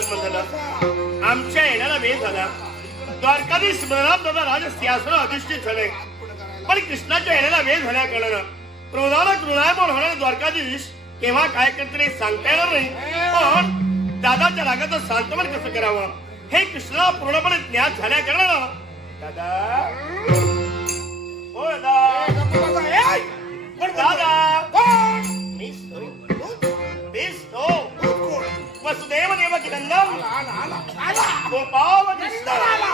आगमन झालं. आमच्या येण्याला वेळ झाला. द्वारकाधीश बलराम दादा राज अधिष्ठित झाले. पण कृष्णाच्या येण्याला वेळ झाल्या कारणानं क्रोधाला कृणायमान होणारे द्वारकाधीश केव्हा काय करते सांगता येणार नाही. पण दादाच्या रागाचं सांत्वन कसं करावं? हे कृष्णाला पूर्णपणे ज्ञात झाल्या कारणानं दादा आला, आला, आला. गोपाल कृष्ण आला.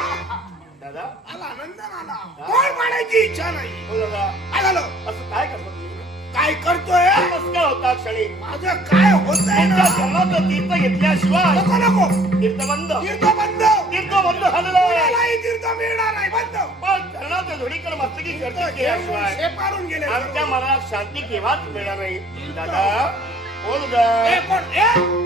दादा? आला, नंदन आला. कोण पाण्याची इच्छा नाही? हो दादा. आलो असं काय करतो तुम्ही? काय करतोय? काय होता क्षणी. माझं काय होत आहे त्यांच्या ना चरणाचं तीर्थ घेतल्याशिवाय नको नको. तीर्थबंद तीर्थ बंद. तीर्थबंद झालेलं आहे. कोणालाही तीर्थ मिळणार नाही. बंद. पण चरणाचं धुळीकर मस्तकी गर्दी केल्याशिवाय शेपारून गेले. आमच्या मनाला शांती केव्हाच मिळणार नाही. दादा बोल दादा कोण? ए,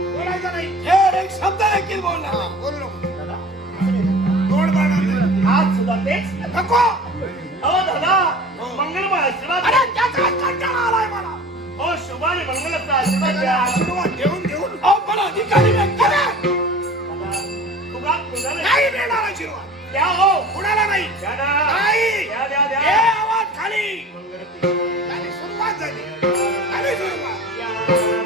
नको. अहो दादा मंगलमय आशीर्वाद अरे त्याचा कंटाळा आलाय मला. हो शुभाने मंगलाचा आशीर्वाद द्या. आशीर्वाद देऊन देऊन अहो, पण अधिकारी व्यक्ती नाही. तुला तुझ्याने नाही. देणार आशीर्वाद. द्या हो. कुणाला नाही? द्या ना. नाही. द्या द्या ए आवाज खाली. झाली सुरुवात झाली. झाली सुरुवात.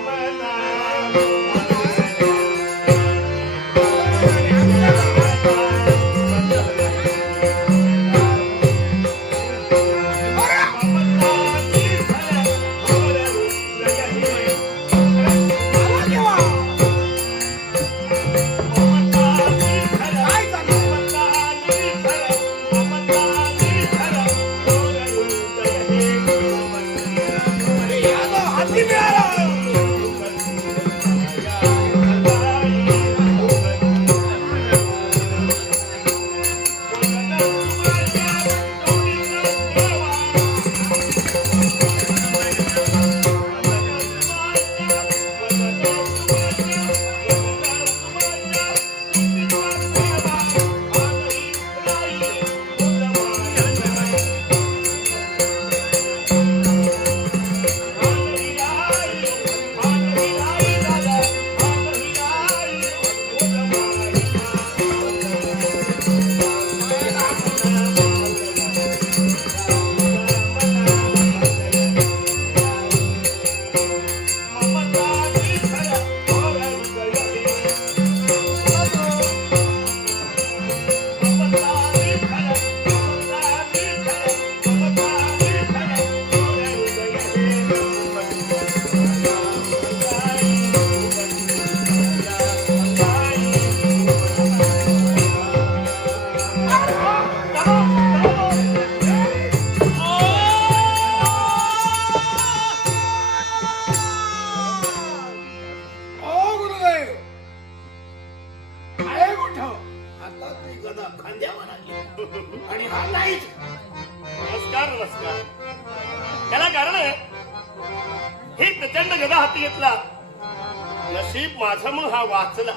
नशीब माझं म्हणून हा वाचला.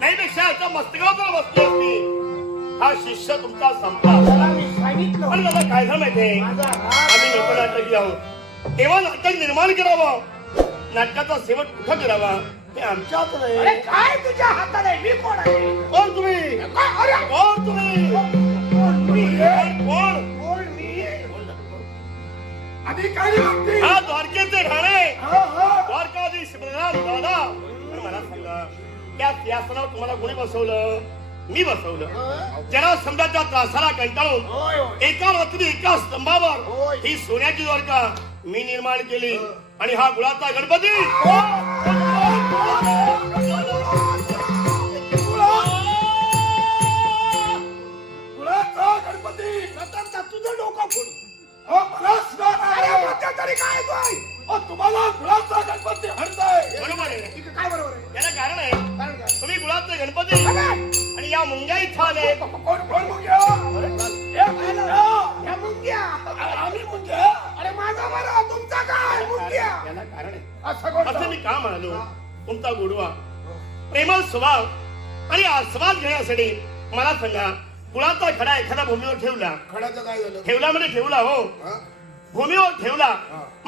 नाही पेक्षा याच्या मस्तकावर बसली असती. हा शिष्य तुमचा संपला. सांगितलं. पण मला काय झालं माहितीये आम्ही राग लोकनाटकी आहोत. तेव्हा नाटक निर्माण करावं. नाटकाचा शेवट कुठं करावा? हे आमच्या हातात अरे आहे काय तुझ्या हातात आहे? मी कोण आहे? कोण तुम्ही? कोण तुम्ही? कोण कोण? मी? अधिकारी हा द्वारकेचे राणे. दादा मला सांगा त्या सिंहासनावर तुम्हाला कोणी बसवलं मी बसवलं जरा समजाच्या त्रासाला कंटाळून एका रात्री एका स्तंभावर ही सोन्याची द्वारका मी निर्माण केली आणि हा गुळाचा गणपती कुणाचा गणपती तुझं डोकं मुंग्या इथं आले. कोण कोण मुंग्या? ए, मुंग्या. या मुंग्या. अरे, आम्ही मुंग्या. अरे माझा बरं तुमचा काय? मुंग्या. याला कारण आहे. असं असं मी का म्हणालो? तुमचा गोडवा. प्रेमळ स्वभाव आणि आस्वाद घेण्यासाठी मला सांगा कुणाचा खडा एखाद्या भूमीवर ठेवला? खडाचं काय झालं? ठेवला म्हणजे ठेवला हो. हा? भूमीवर ठेवला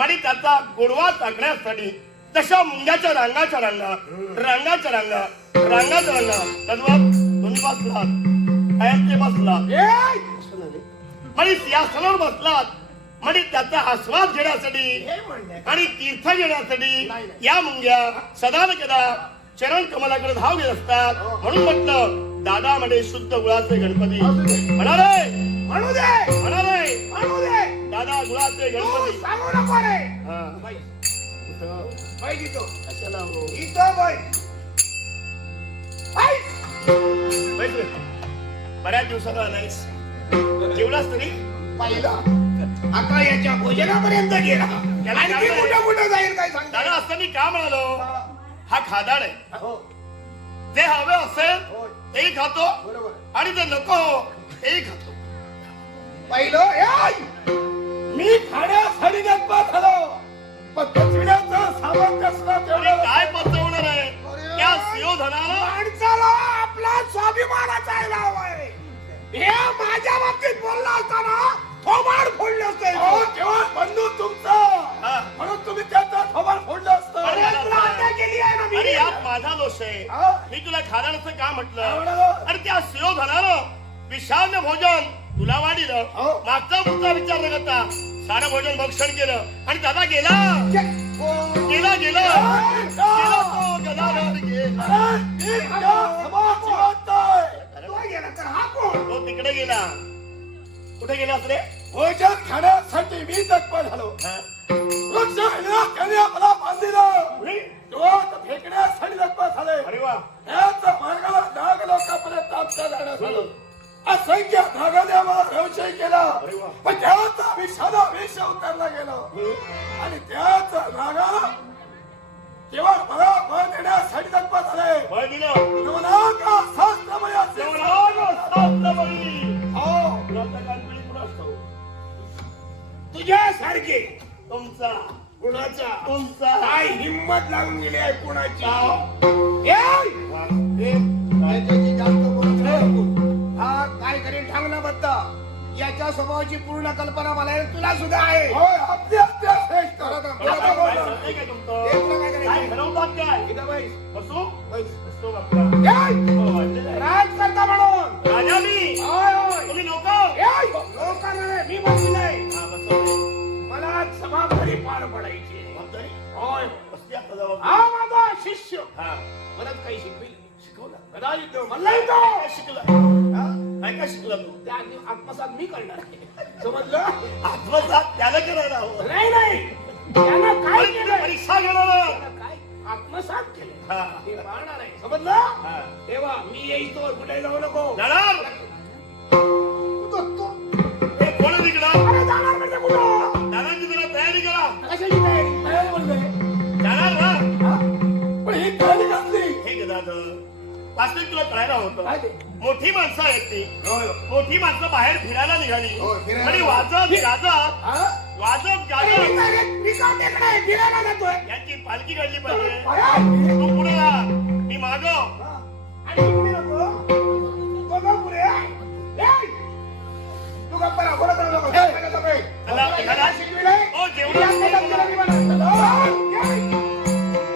आणि त्याचा गोडवा टाकण्यासाठी तशा मुंग्याच्या रांगाच्या रांगा रांगाच्या रांगा रांगाच्या रांगा तद्वार तुम्ही बसलात? बसलात? आणि सिंहासनावर बसलात. म्हणजे त्याचा आस्वाद घेण्यासाठी हे आणि तीर्थ घेण्यासाठी या मुंग्या सदा न कदा चरण कमलाकडे धाव घेत असतात. म्हणून म्हटलं दादा म्हणे शुद्ध गुळाचे गणपती. म्हणाले म्हणू दे. म्हणाले म्हणू दे. दादा गुळाचे गणपती. सांगू नको रे. हा. कशाला हो? बऱ्याच दिवसाला आलायस. जेवलास तरी? पहिला. आता याच्या भोजनापर्यंत गेला. त्याला आणखी काय कुठं कुठं जाईल काय सांगता दादा असं मी का म्हणालो? हा. खादाड आहे. हो. जे हवे असेल तेही खातो. बरोबर. आणि जे नको हो तेही खातो. पहिलं? मी खाण्यासाठी गणपत झालो पण आणि तेवढं काय पचवणार आहे? त्या सिंहोधनाला आहे नाव आहे हे माझ्या बाबतीत बोलला असताना थोबाड फोडले असते. तेव्हा बंधू तुमचा. हा. म्हणून तुम्ही त्याचा थोबाड फोडलं असतं. अरे केली आहे ना मी. यात माझा दोष आहे. हा? मी तुला खादाडाचं का म्हटलं? अरे त्या सिंहोधनानं विषान्न भोजन तुला वाढिलं. हो. मागचा पुढचा विचार न करता सारं भोजन भक्षण केलं. आणि दादा गेला. हो. गेला गेला. गेला तो गदाधर गेला. जिवंत. तो गेला हा तिकडे गेला. कुठे गेलास रे? भोजन खाण्यासाठी मी तत्पर झालो? वृक्ष हिरवा त्याने मला बांधिलं डोळ्यात फेकण्यासाठी तत्पर झाले. अरे वा. याच मार्गाला नाग लोकांपर्यंत आमच्या जाणं झालं असंख्य नागाने आम्हाला व्यवसाय केला. अरे वा. पण त्याचा विषादा विष उतरला गेला. आणि त्याच नागा तेव्हा मला बळ देण्यासाठी तत्पर झाले. बळ दिलं. नवनाका सहस्त्रमय असे हो? तुझ्यासारखे तुमचा. कुणाचा? तुमचा. काय हिंमत लागून गेली आहे कुणाची. हा. काय करेल याच्या स्वभावाची पूर्ण कल्पना मला आहे, तुला सुद्धा आहे. तुला काय चाललंय जबाबदारी पार पडायची. होय. आता जबाबदारी. हा माझा शिष्य. हा. परत काही शिकविल? शिकवलं. कदा युद्ध मला येतो काय शिकलं? हा? काय काय शिकलं तू? त्या आधी आत्मसात मी करणार आहे. समजलं? आत्मसात त्याला करायला हवं. नाही नाही. त्यानं काय केलं परीक्षा घेणार काय आत्मसात केलं हा. ते पाहणार आहे. समजलं? हा. तेव्हा मी येईल तो कुठे जाऊ नको. जाणार. कळायला होतं. मोठी माणसं आहेत ती. मोठी माणसं बाहेर फिरायला निघाली. हो, फिरायला. आणि वाजत गाजत वाजत गाजत यांची पालखी काढली पाहिजे. अरे, तू पुढे जा मी माग. हा.